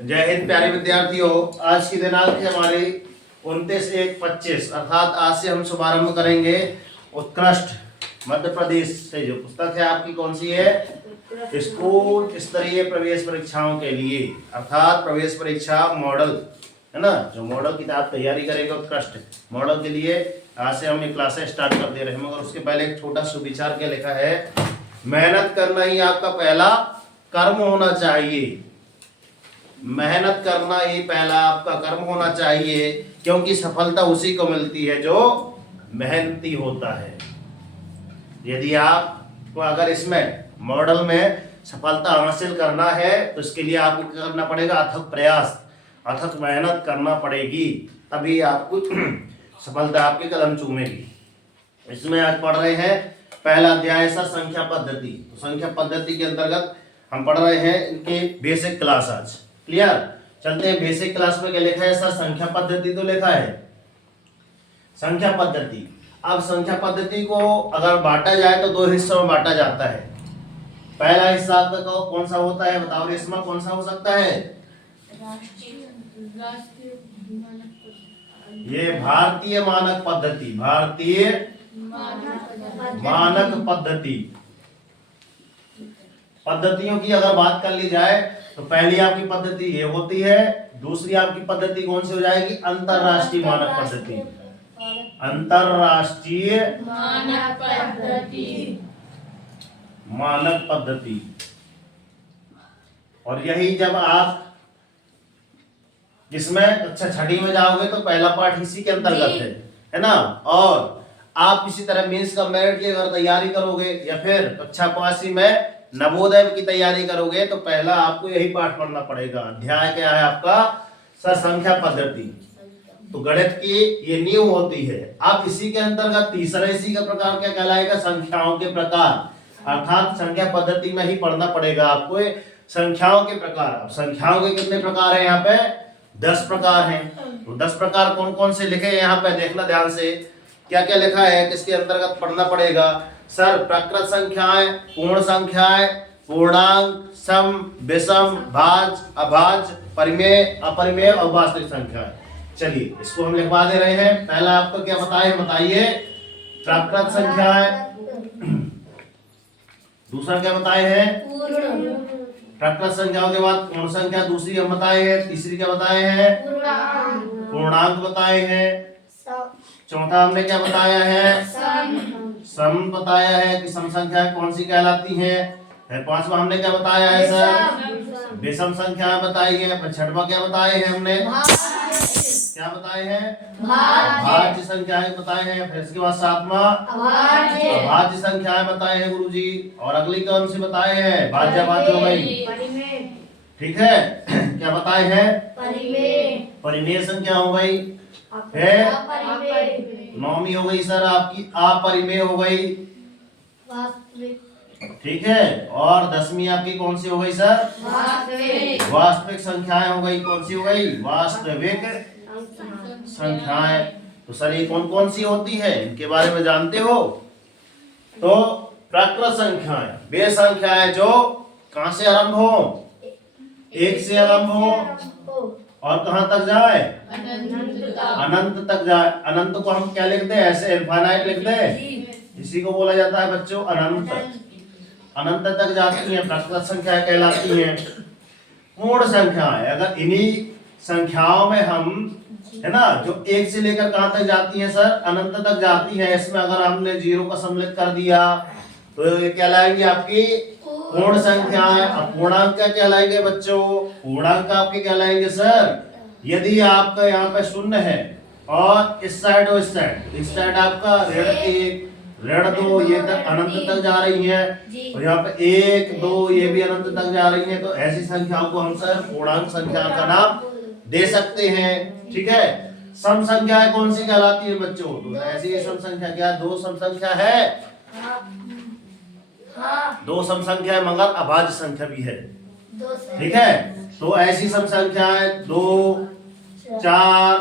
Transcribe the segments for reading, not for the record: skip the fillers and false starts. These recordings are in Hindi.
जय हिंद प्यारे विद्यार्थियों। आज की दिनांक है हमारी 29/1/25 अर्थात आज से हम शुभारंभ करेंगे उत्कृष्ट मध्य प्रदेश से। जो पुस्तक है आपकी कौन सी है? स्कूल स्तरीय प्रवेश परीक्षाओं के लिए अर्थात प्रवेश परीक्षा मॉडल है ना। जो मॉडल की आप तैयारी करेंगे उत्कृष्ट मॉडल के लिए आज से हम ये क्लासेस स्टार्ट कर दे रहे हैं। मगर उसके पहले एक छोटा सुविचार क्या लिखा है? मेहनत करना ही आपका पहला कर्म होना चाहिए। मेहनत करना ही पहला आपका कर्म होना चाहिए, क्योंकि सफलता उसी को मिलती है जो मेहनती होता है। यदि आपको अगर इसमें मॉडल में सफलता हासिल करना है तो इसके लिए आपको क्या करना पड़ेगा? अथक प्रयास, अथक मेहनत करना पड़ेगी, तभी आपको सफलता आपके कदम चूमेगी। इसमें आज पढ़ रहे हैं पहला अध्याय सर संख्या पद्धति। तो संख्या पद्धति के अंतर्गत हम पढ़ रहे हैं इनके बेसिक क्लास। आज क्लियर? चलते हैं बेसिक क्लास में। क्या लिखा है सर? संख्या पद्धति तो लिखा है संख्या पद्धति। अब संख्या पद्धति को अगर बांटा जाए तो दो हिस्सों में बांटा जाता है। पहला हिस्सा आपका कौन सा होता है? बताओ रेशमा, कौन सा हो सकता है? ये भारतीय मानक पद्धति, भारतीय मानक पद्धति। पद्धतियों की अगर बात कर ली जाए तो पहली आपकी पद्धति ये होती है, दूसरी आपकी पद्धति कौन सी हो जाएगी? अंतरराष्ट्रीय मानक पद्धति। अंतरराष्ट्रीय मानक पद्धति। और यही जब आप जिसमें कक्षा छठी में जाओगे तो पहला पाठ इसी के अंतर्गत है ना। और आप इसी तरह मेंस का मेरिट की अगर तैयारी करोगे या फिर कक्षा 5वीं में नवोदय की तैयारी करोगे तो पहला आपको यही पाठ पढ़ना पड़ेगा। अध्याय क्या है आपका? सर संख्या पद्धति। तो गणित की ये नींव होती है। अब इसी के अंतर्गत तीसरा इसी का प्रकार क्या कहलाएगा? संख्याओं के प्रकार। अर्थात संख्या पद्धति में ही पढ़ना पड़ेगा आपको संख्याओं के प्रकार। संख्याओं के कितने प्रकार है? यहाँ पे 10 प्रकार हैं। तो 10 प्रकार कौन कौन से लिखे हैं यहाँ पे? देखना ध्यान से क्या क्या लिखा है, किसके अंतर्गत पढ़ना पड़ेगा। सर प्रकृत संख्याएं, पूर्ण संख्याएं, पूर्णांक, सम, विषम, भाज, अभाज्य, परिमेय, अपरिमेय और वास्तविक संख्याएं। चलिए इसको हम लिखवा दे रहे हैं। पहला आपको क्या बताइए? प्रकृत संख्याएं। दूसरा क्या बताए हैं? प्रकृत संख्याओं के बाद पूर्ण संख्या दूसरी हम बताए हैं। तीसरी क्या बताए हैं? पूर्णांक बताए हैं। चौथा हमने क्या बताया है? सम बताया है कि सम संख्या कौन सी कहलाती है। पांचवा हमने क्या बताया है सर? विषम संख्या बताई है। छठवा क्या बताए हैं हमने? क्या बताए हैं? भाज्य संख्याएं बताए हैं। फिर इसके बाद सातवां अभाज्य संख्याएं बताए हैं गुरुजी। और अगली कौन सी बताए हैं? भाज्य अभाज्य हो गई, ठीक है। क्या बताए हैं? परिमेय संख्या हो गई है। नौवीं हो गई सर आपकी अपरिमेय हो गई, ठीक है। और 10वीं आपकी कौन सी हो गई सर? वास्तविक संख्याएं हो गई। कौन सी हो गई? वास्तविक संख्याएं। तो सर ये कौन कौन सी होती है, इनके बारे में जानते हो? तो प्रकृत संख्याएं वे संख्याएं जो कहां से आरंभ हो? 1 से आरंभ हो और कहां तक जाए? अनंत तक जाए। अनंत को हम क्या लिखते हैं? ऐसे इनफाइनाइट लिखते हैं। इसी को बोला जाता है बच्चों अनंत। अनंत तक जाती हैं प्रकृत संख्याएं कहलाती हैं। पूर्ण संख्याएं अगर इन्हीं संख्याओं में हम है ना, जो 1 से लेकर कहां तक जाती है सर? अनंत तक जाती है। इसमें अगर हमने 0 का सम्मिलित कर दिया तो ये कहलाएंगे आपकी पूर्ण संख्याएं। अब पूर्णांक क्या कहलाएंगे बच्चों? पूर्णांक आपके कहलाएंगे सर यदि आपका यहाँ पे 0 है और इस साइड और इस साइड आपका ऋण 1 ऋण 2 ये तक अनंत तक जा रही है, और यहाँ पे 1 2 ये भी अनंत तक जा रही है। तो ऐसी संख्याओं को हम सर पूर्णांक संख्या का नाम दे सकते हैं, ठीक है। सम संख्याएं कौन सी कहलाती है बच्चों? तो ऐसी सम संख्या क्या? 2 सम संख्या है, 2 सम संख्या है, मगर अभाज्य संख्या भी है, ठीक है। तो ऐसी सम संख्याएं 2 4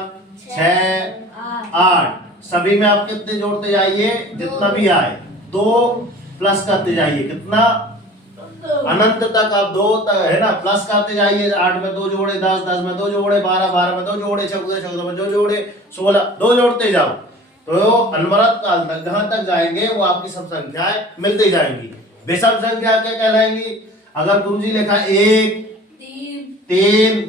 6 8 सभी में आप कितने जोड़ते जाइए? जितना भी आए 2 प्लस करते जाइए। कितना? अनंत तक आप 2 तक है ना प्लस करते जाइए। 8 में 2 जोड़े 10, 10 में 2 जोड़े 12, 12 में 2 जोड़े 14, 14 में 2 जोड़े 16, 2 जोड़ते जाओ तो अनवरत काल तक जहां तक जाएंगे वो आपकी सब संख्याएं मिलती जाएंगी। विषम संख्या क्या कहलाएंगी? अगर गुरुजी लिखा 1 3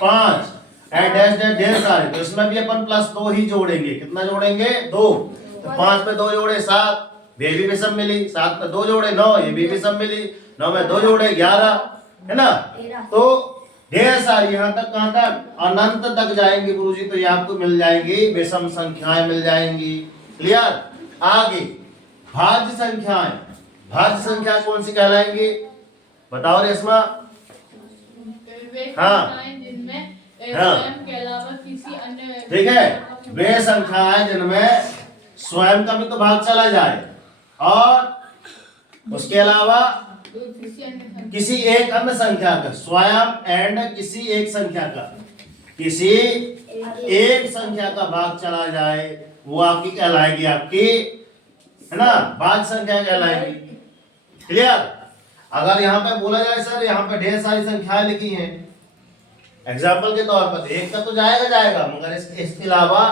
5 एंड डैश डैश ढेर सारे, तो इसमें भी अपन प्लस 2 ही जोड़ेंगे। कितना जोड़ेंगे? 2। तो 5 में 2 जोड़े 7, ये भी विषम मिली। 7 में 2 जोड़े 9, ये भी विषम मिली। 9 में 2 जोड़े 11, है ना। तो ढेर सारी यहाँ तक कहां तक? अनंत तक जाएंगे गुरुजी, तो ये आपको मिल जाएंगी विषम संख्याएं मिल जाएंगी। क्लियर? आगे भाज्य संख्याएं। भाज्य संख्या कौन सी कहलाएंगी? बताओ रेशमा। हाँ स्वयं के अलावा किसी अन्य ठीक है, वे संख्याएं जिनमें स्वयं का भी तो भाग चला जाए और उसके अलावा किसी एक अन्य संख्या का, स्वयं एंड किसी एक संख्या का, किसी एक संख्या का भाग चला जाए, वो आपकी कहलाएगी, आपकी है ना भाज्य संख्या कहलाएगी। क्लियर? अगर यहाँ पे बोला जाए सर यहाँ पे ढेर सारी संख्याएं लिखी हैं, एग्जाम्पल के तौर पर एक का तो जाएगा मगर इसके अलावा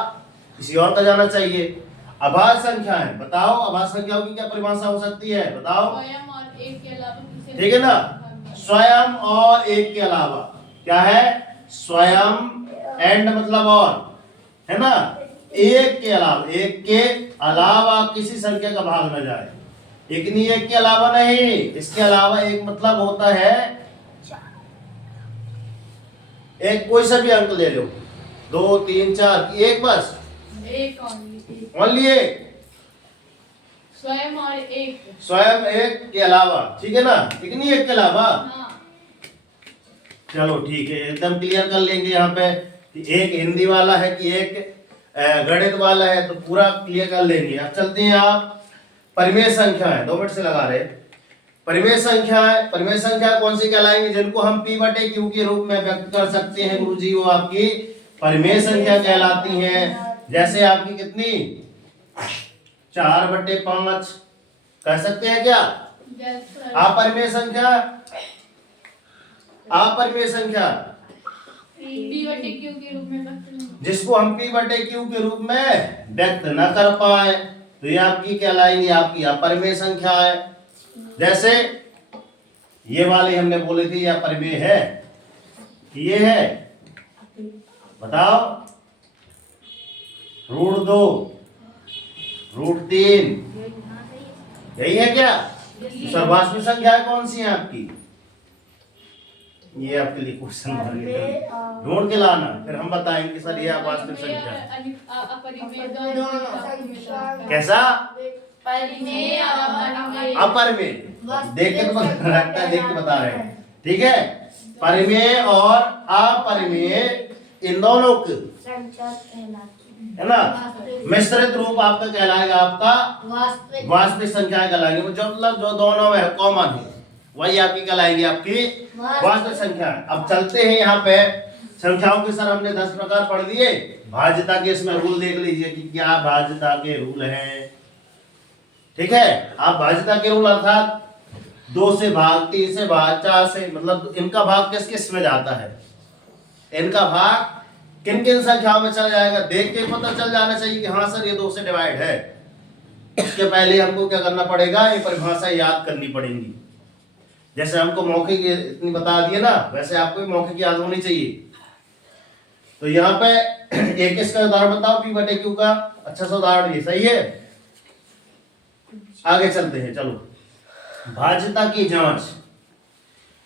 किसी और का जाना चाहिए। अभाज्य संख्याएं, बताओ अभाज्य संख्याओं की क्या परिभाषा हो सकती है? बताओ। स्वयं और एक के अलावा किसी ठीक है ना, स्वयं और एक के अलावा। क्या है? स्वयं एंड मतलब और, है ना, एक के अलावा, एक के अलावा किसी संख्या का भाग न जाए। एक नहीं, एक के अलावा नहीं, इसके अलावा एक मतलब होता है एक कोई सा भी अंक ले लो, 2 3 4, एक बस एक ओनली एक, स्वयं और एक, स्वयं एक के अलावा। ठीक है ना, एक नहीं एक के अलावा। हाँ। चलो ठीक है, एकदम क्लियर कर लेंगे यहाँ पे कि एक हिंदी वाला है कि एक गणित वाला है, तो पूरा क्लियर कर लेंगे। अब चलते हैं आप परिमेय संख्या है, 2 मिनट से लगा रहे। परिमेय संख्या है, परिमेय संख्या कौन सी कहलाएंगे? जिनको हम P बटे Q के रूप में व्यक्त कर सकते हैं गुरुजी, वो आपकी परिमेय संख्या कहलाती हैं। जैसे आपकी कितनी 4 बटे 5 कह सकते हैं क्या? अपरिमेय संख्या, अपरिमेय संख्या P बटे Q के रूप में व्यक्त नहीं, जिसको हम P बटे Q के रूप में व्यक्त न कर पाए, तो ये आपकी कहलाएंगी आपकी अपरिमेय संख्या है। जैसे ये वाली हमने बोली थी, यह परिमेय है, ये है, बताओ, √2 √3, यही है क्या? सर वास्तविक संख्या कौन सी है आपकी? ये आपके लिए क्वेश्चन ढूंढ के लाना, फिर हम बताएंगे सर ये वास्तविक संख्या कैसा? अपरिमेय, देख के तो लगता है, देख के बता रहे हैं। ठीक है, परिमेय और अपरिमेय इन दोनों को, है ना, मिश्रित रूप आपका कहलाएगा, आपका वास्तविक संख्या कहलाएगी। जो मतलब जो दोनों में कॉमन है वही आपकी कहलाएगी, आपकी वास्तविक संख्या। अब चलते हैं यहाँ पे संख्याओं के। सर हमने 10 प्रकार पढ़ लिए, भाज्यता के इसमें रूल देख लीजिए कि क्या भाज्यता के रूल हैं। ठीक है, आप भाज्यता के रूल अर्थात 2 से भाग, 3 से भाग, 4 से, मतलब इनका भाग किस किस में जाता है, इनका भाग किन किन संख्याओं में चला जाएगा, देख के पता चल जाना चाहिए कि हाँ सर ये 2 से डिवाइड है। इसके पहले हमको क्या करना पड़ेगा, ये परिभाषा याद करनी पड़ेगी। जैसे हमको मौखिक इतनी बता दिए ना, वैसे आपको भी मौखिक याद होनी चाहिए। तो यहाँ पे एक इसका उदाहरण बताओ, P बटे Q का अच्छा सा उदाहरण, ये सही है। आगे चलते हैं, चलो। भाज्यता की जांच,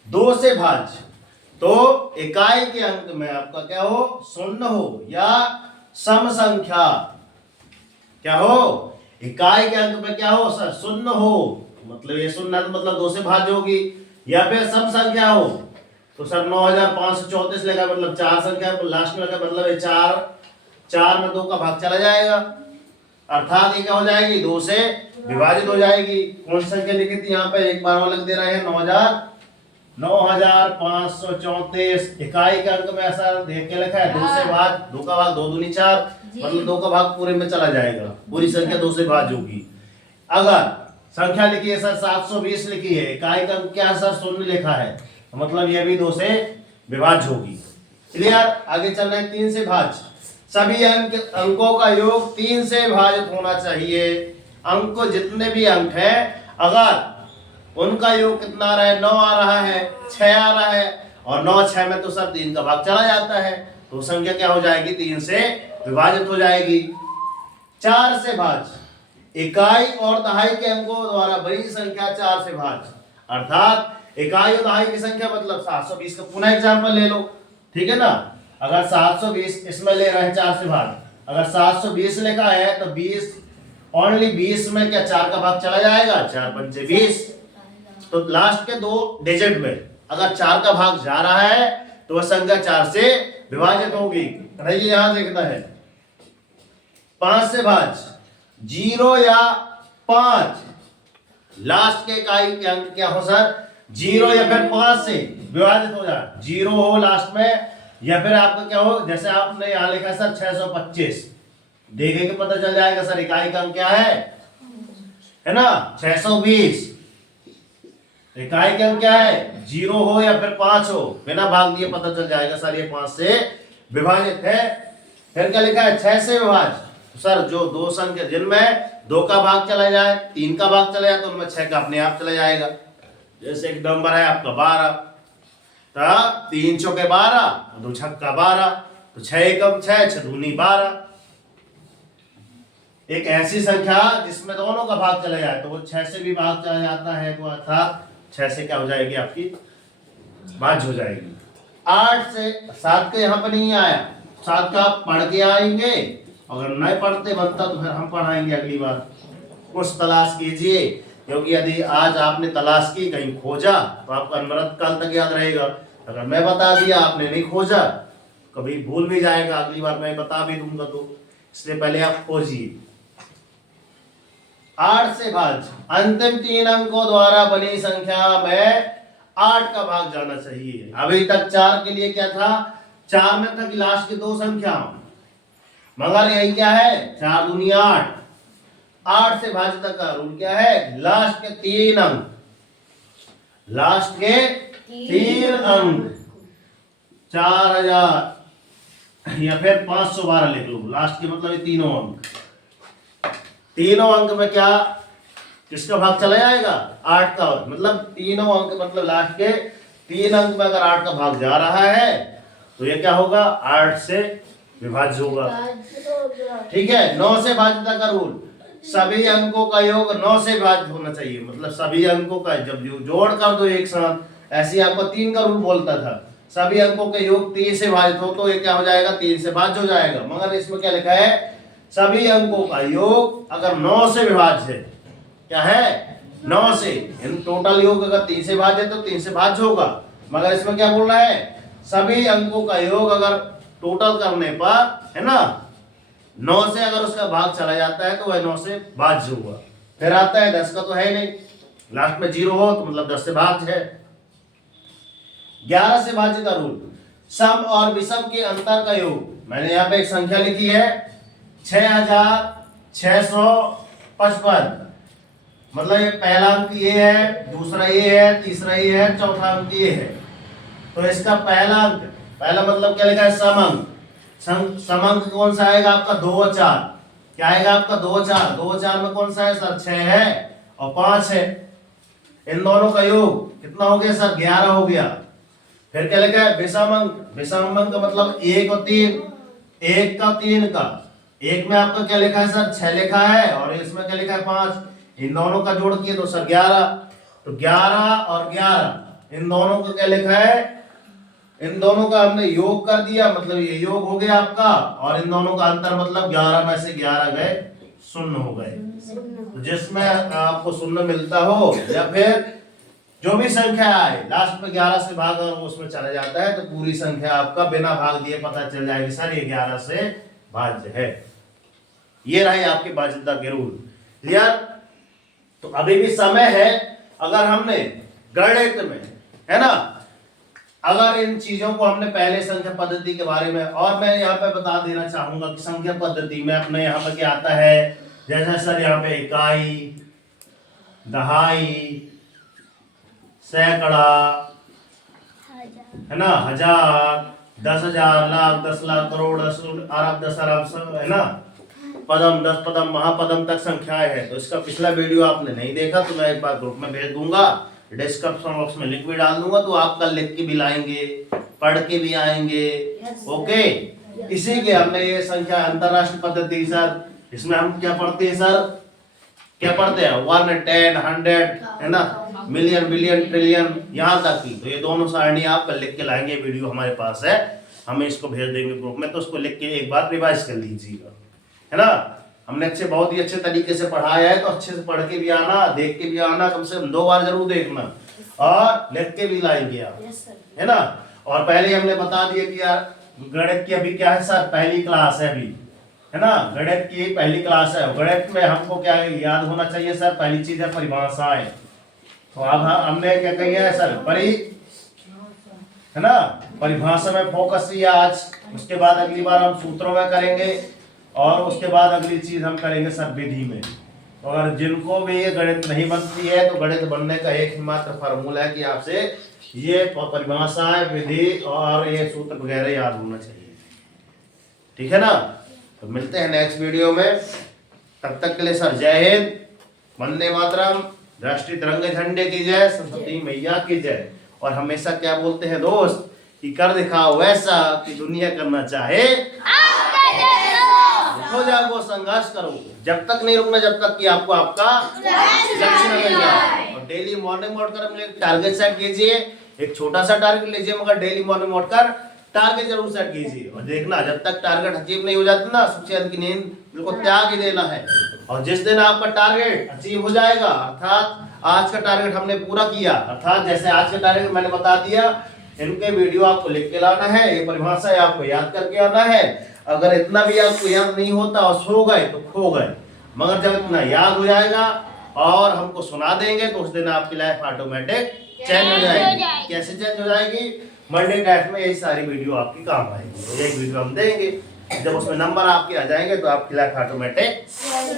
2 से भाज्य, तो इकाई के अंक में आपका क्या हो, शून्य हो या सम संख्या, क्या हो, इकाई के अंक में क्या हो सर, शून्य हो, मतलब ये शून्य मतलब 2 से भाज्य होगी, या फिर सम संख्या हो, तो सर 9534 लेगा, मतलब 4 संख्या लास्ट में लगा, मतलब ये 4 में 2 का भाग चला जाएगा, अर्थात ये क्या हो जाएगी, 2 से विभाजित हो जाएगी। कौन सी संख्या लिखी थी यहाँ पे, एक बार और लिख दे रहे हैं, 9534। इकाई के अंक में ऐसा देख के लिखा है, 2 से भाग, 2 का भाग 2 दूनी 4, मतलब 2 का भाग पूरे में चला जाएगा, पूरी संख्या 2 से भाज्य होगी। अगर संख्या लिखी है सर 720 लिखी है, इकाई का अंक क्या है सर 0 लिखा है, तो मतलब ये भी 2 से विभाज्य होगी। क्लियर। आगे चल रहे हैं 3 से भाज्य। सभी अंकों का योग 3 से विभाजित होना चाहिए। अंक जितने भी अंक हैं अगर उनका योग कितना आ रहा है 9 आ रहा है, 6 आ रहा है, और 9 6 में तो सर 3 का भाग चला जाता है, तो संख्या क्या हो जाएगी 3 से विभाजित हो जाएगी। 4 से भाज्य। इकाई और दहाई के अंकों द्वारा बड़ी संख्या 4 से भाज्य, अर्थात इकाई और दहाई की संख्या मतलब 720 का पुनः एग्जांपल ले लो, ठीक है ना। अगर 720 इसमें ले रहे हैं 4 से भाग, अगर 720 लिखा है तो 20 ओनली 20 में क्या 4 का भाग चला जाएगा, 4 पंचे 20, तो लास्ट के 2 डिजिट में अगर 4 का भाग जा रहा है तो वह संख्या 4 से विभाजित होगी। रहिए यहां देखना है 5 से भाज्य। 0 या 5 लास्ट के इकाई के अंक क्या हो सर 0 या फिर 5 से विभाजित हो जाए, 0 हो लास्ट में या फिर आपका क्या हो, जैसे आपने यहां लिखा है सर 625, देखेंगे पता चल जाएगा सर इकाई का अंक क्या है ना 620। इकाई का अंक क्या है 0 हो या फिर 5 हो, बिना भाग दिए पता चल जाएगा सर ये 5 से विभाजित है। फिर क्या लिखा है 6 से विभाज्य। सर जो 2 संख्या जिनमें 2 का भाग चला जाए 3 का भाग चला जाए तो उनमें 6 का अपने आप चला जाएगा। जैसे एक नंबर है आपका 12, तो 3 चौके 12, 2 छक्का 12, तो 6 एकम 6, 6 दूनी 12। एक ऐसी संख्या जिसमें दोनों का भाग चला जाए तो वो 6 से भी भाग चला जाता है, तो अर्थात 6 से क्या हो जाएगी आपकी भाज्य हो जाएगी। 8 से 7 का यहाँ पर नहीं आया, 7 का आप पढ़ के आएंगे, अगर नहीं पढ़ते बनता तो फिर हम पढ़ाएंगे अगली बार। कुछ तलाश कीजिए, क्योंकि यदि आज आपने तलाश की कहीं खोजा तो आपका अनवरत काल तक याद रहेगा। अगर मैं बता दिया आपने नहीं खोजा कभी भूल भी जाएगा, अगली बार मैं बता भी दूंगा, तो इसलिए पहले आप खोजिए। 8 से भाज्य। अंतिम 3 अंकों द्वारा बनी संख्या में 8 का भाग जाना चाहिए। अभी तक 4 के लिए क्या था, 4 में तक लास्ट की 2 संख्या, मगर यही क्या है 4 दूनी 8। 8 से भाज्य तक का रूल क्या है, लास्ट के 3 अंक, लास्ट के 3 अंक 4000 या फिर 512 लिख लो, लास्ट के मतलब ये तीनों अंक, तीनों अंक में क्या किसका भाग चला जाएगा 8 का, मतलब तीनों अंक मतलब लास्ट के 3 अंक में अगर 8 का भाग जा रहा है तो ये क्या होगा 8 से विभाज्य होगा। ठीक है। 9 से भाज्यता का रूल, सभी अंकों का योग 9 से विभाजित होना चाहिए, मतलब सभी अंकों का जब जोड़ कर दो एक साथ, ऐसे आपको 3 का रूल बोलता था, सभी अंकों के योग 3 से विभाजित हो तो ये क्या हो जाएगा 3 से भाज्य हो जाएगा। मगर इसमें क्या लिखा है सभी अंकों का योग अगर 9 से विभाज्य है, क्या है 9 से, इन टोटल योग अगर 3 से भाज्य है तो 3 से भाज्य होगा। मगर इसमें क्या बोल रहा है सभी अंकों का योग अगर टोटल करने पर है ना 9 से अगर उसका भाग चला जाता है तो वह 9 से भाज्य हुआ। फिर आता है 10 का तो है नहीं, लास्ट में 0 हो तो मतलब 10 से भाज्य है। 11 से भाज्य का रूल, सम और विषम के अंतर का योग, मैंने यहाँ पे एक संख्या लिखी है 6655, मतलब ये पहला अंक ये है, दूसरा ये है, तीसरा ये है, चौथा अंक ये है, तो इसका पहला अंक, पहला मतलब क्या लिखा है समंक, समंक कौन सा आएगा आपका 2 और 4, क्या आएगा आपका 2 और 4, 2 और 4 में कौन सा है सर 6 है और 5 है, इन दोनों का योग कितना हो गया सर 11 हो गया। फिर क्या लिखा है विषम अंक, विषम अंक का मतलब 1 और 3, 1 का 3 का, एक में आपका क्या लिखा है सर 6 लिखा है और इसमें क्या लिखा है 5, इन दोनों का जोड़ किए तो सर 11, तो 11 और 11 इन दोनों का क्या लिखा है, इन दोनों का हमने योग कर दिया, मतलब ये योग हो गया आपका, और इन दोनों का अंतर मतलब 11 में से 11 गए शून्य हो गए। तो जिसमें आपको शून्य मिलता हो या फिर जो भी संख्या आए लास्ट में 11 से भाग और उसमें चला जाता है तो पूरी संख्या आपका बिना भाग दिए पता चल जाएगी सर ये 11 से भाज्य है। ये रहे आपके भाज्यता के रूल। क्लियर। तो अभी भी समय है, अगर हमने गणित में है ना, अगर इन चीजों को हमने पहले संख्या पद्धति के बारे में, और मैं यहाँ पे बता देना चाहूंगा कि संख्या पद्धति में अपने यहाँ पे क्या आता है, जैसे सर यहाँ पे इकाई, दहाई, सैकड़ा, है ना, हजार, 10,000, लाख, 10 लाख, करोड़, 10 अरब, 10 अरब, सब है ना। पदम, 10 पदम, महापदम तक संख्याएं है। तो इसका पिछला वीडियो आपने नहीं देखा तो मैं एक बार ग्रुप में भेज दूंगा, डिस्क्रिप्शन बॉक्स में लिंक भी डाल दूंगा, तो आप कल लिख के भी लाएंगे, पढ़ के भी आएंगे। ओके, इसी के हमने ये संख्या अंतरराष्ट्रीय पद्धति सर, इसमें हम क्या पढ़ते हैं सर, क्या पढ़ते हैं 1, 10, 100, है ना, मिलियन, बिलियन, ट्रिलियन, यहाँ तक की। तो ये दोनों सारणी आप कल लिख के लाएंगे, वीडियो हमारे पास है, हमें इसको भेज देंगे ग्रुप में, तो उसको लिख के एक बार रिवाइज कर लीजिएगा, है ना। हमने बहुत ही अच्छे तरीके से पढ़ाया है, तो अच्छे से पढ़ के भी आना, देख के भी आना, कम से कम 2 बार जरूर देखना और लिख के भी लाएंगे आप, है ना। और पहले हमने बता दिया कि यार गणित की अभी क्या है सर, पहली क्लास है अभी, है ना, गणित की पहली क्लास है। गणित में हमको क्या याद होना चाहिए सर, पहली चीज है परिभाषाएं। तो अब हमने क्या किया है सर, है ना, परिभाषा में फोकस किया आज। उसके बाद अगली बार हम सूत्रों में करेंगे और उसके बाद अगली चीज हम करेंगे सर विधि में। तो अगर जिनको भी ये गणित नहीं बनती है तो गणित बनने का एक ही मात्र फार्मूला है कि आपसे ये परिभाषाएं, विधि और ये सूत्र वगैरह याद होना चाहिए, ठीक है ना। तो मिलते हैं नेक्स्ट वीडियो में, तब तक के लिए सर जय हिंद, वंदे मातरम, राष्ट्रीय तिरंगे झंडे की जय, सरस्वती मैया की जय। और हमेशा क्या बोलते हैं दोस्त, कि कर दिखाओ वैसा कि दुनिया करना चाहे, हो जाओ संघर्ष करो, जब तक नहीं रुकना जब तक कि आपको आपका लक्ष्य न मिल जाए। और डेली मॉर्निंग उठकर टारगेट सेट कीजिए, एक छोटा सा टारगेट लीजिए, मगर डेली मॉर्निंग उठकर टारगेट जरूर सेट कीजिए। और देखना जब तक टारगेट अचीव नहीं हो जाता ना, सबसे अंत की नींद बिल्कुल त्याग ही देना है। और जिस दिन आपका टारगेट अचीव हो जाएगा, अर्थात आज का टारगेट हमने पूरा किया, अर्थात जैसे आज का टारगेट मैंने बता दिया, इनके वीडियो आपको लिख के लाना है, ये परिभाषा है आपको याद करके आना है। अगर इतना भी आपको याद नहीं होता और सो गए तो खो गए, मगर जब इतना याद हो जाएगा और हमको सुना देंगे तो उस दिन आपकी लाइफ ऑटोमेटिक चेंज हो जाएगी। कैसे चेंज हो जाएगी, मंडे टेस्ट में यही सारी वीडियो आपकी काम आएगी। एक वीडियो हम देंगे, जब उसमें नंबर आपके आ जाएंगे तो आपकी लाइफ ऑटोमेटिक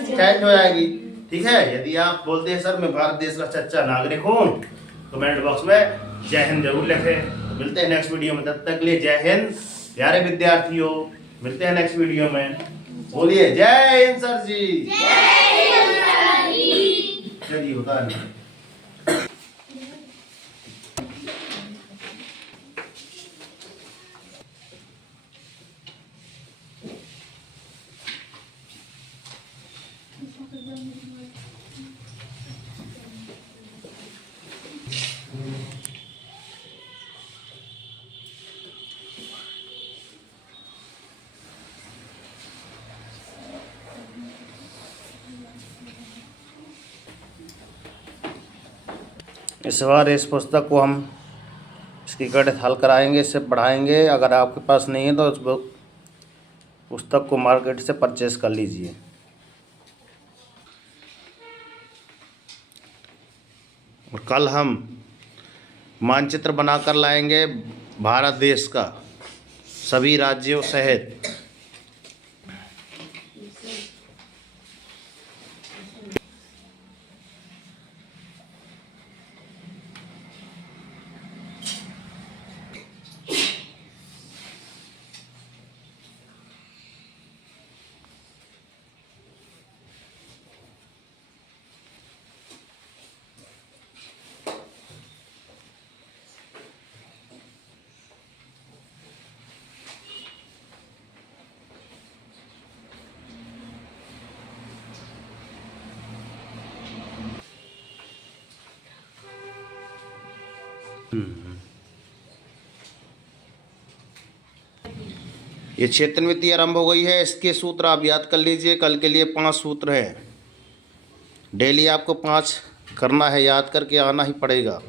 चेंज हो जाएगी, ठीक है। यदि आप बोलते हैं सर मैं भारत देश का सच्चा नागरिक हूँ, कमेंट बॉक्स में जय हिंद जरूर लिखें। मिलते हैं नेक्स्ट वीडियो में, तब तक के लिए जय हिंद प्यारे विद्यार्थियों, मिलते हैं नेक्स्ट वीडियो में। बोलिए जय हिंद सर जी, चलिए होता नहीं। इस बार इस पुस्तक को हम इसकी गणित हल कराएंगे, इससे पढ़ाएंगे। अगर आपके पास नहीं है तो उस पुस्तक को मार्केट से परचेस कर लीजिए। और कल हम मानचित्र बनाकर लाएंगे भारत देश का, सभी राज्यों सहित। ये क्षेत्र नीति आरंभ हो गई है, इसके सूत्र आप याद कर लीजिए। कल के लिए 5 सूत्र हैं, डेली आपको 5 करना है, याद करके आना ही पड़ेगा।